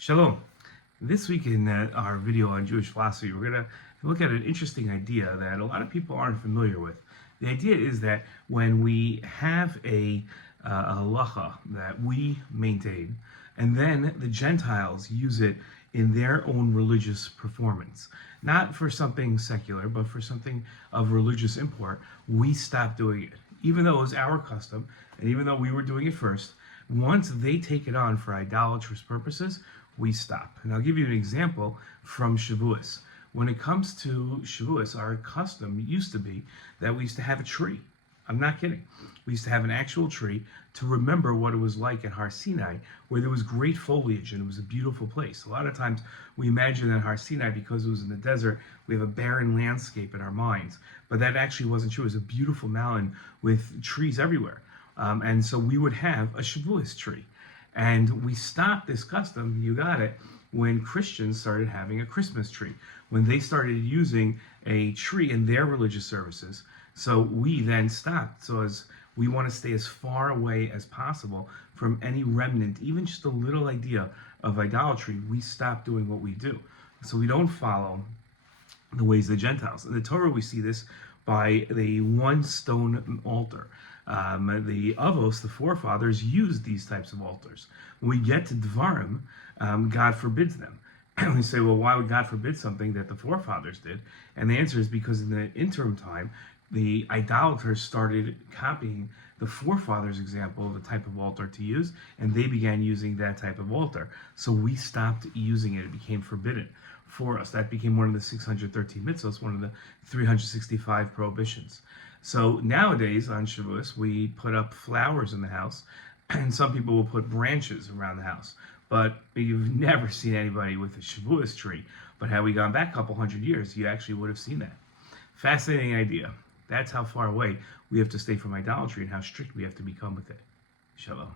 Shalom. This week in our video on Jewish philosophy, we're going to look at an interesting idea that a lot of people aren't familiar with. The idea is that when we have a halacha that we maintain, and then the Gentiles use it in their own religious performance, not for something secular, but for something of religious import, we stop doing it. Even though it was our custom, and even though we were doing it first, once they take it on for idolatrous purposes, we stop. And I'll give you an example from Shavuos. When it comes to Shavuos, our custom used to be that we used to have a tree. I'm not kidding. We used to have an actual tree to remember what it was like at Har Sinai, where there was great foliage and it was a beautiful place. A lot of times we imagine that Har Sinai, because it was in the desert, we have a barren landscape in our minds. But that actually wasn't true. It was a beautiful mountain with trees everywhere. And so we would have a Shavuos tree. And we stopped this custom, you got it, when Christians started having a Christmas tree, when they started using a tree in their religious services. So we then stopped. So as we want to stay as far away as possible from any remnant, even just a little idea of idolatry, we stop doing what we do. So we don't follow the ways of the Gentiles. In the Torah, we see this by the one stone altar. The Avos, the forefathers, used these types of altars. When we get to Dvarim, God forbids them. And we say, well, why would God forbid something that the forefathers did? And the answer is because in the interim time, the idolaters started copying the forefathers' example of the type of altar to use, and they began using that type of altar. So we stopped using it. It became forbidden for us. That became one of the 613 mitzvahs, one of the 365 prohibitions. So nowadays on Shavuos, we put up flowers in the house, and some people will put branches around the house. But you've never seen anybody with a Shavuos tree. But had we gone back a couple hundred years, you actually would have seen that. Fascinating idea. That's how far away we have to stay from idolatry and how strict we have to become with it. Shalom.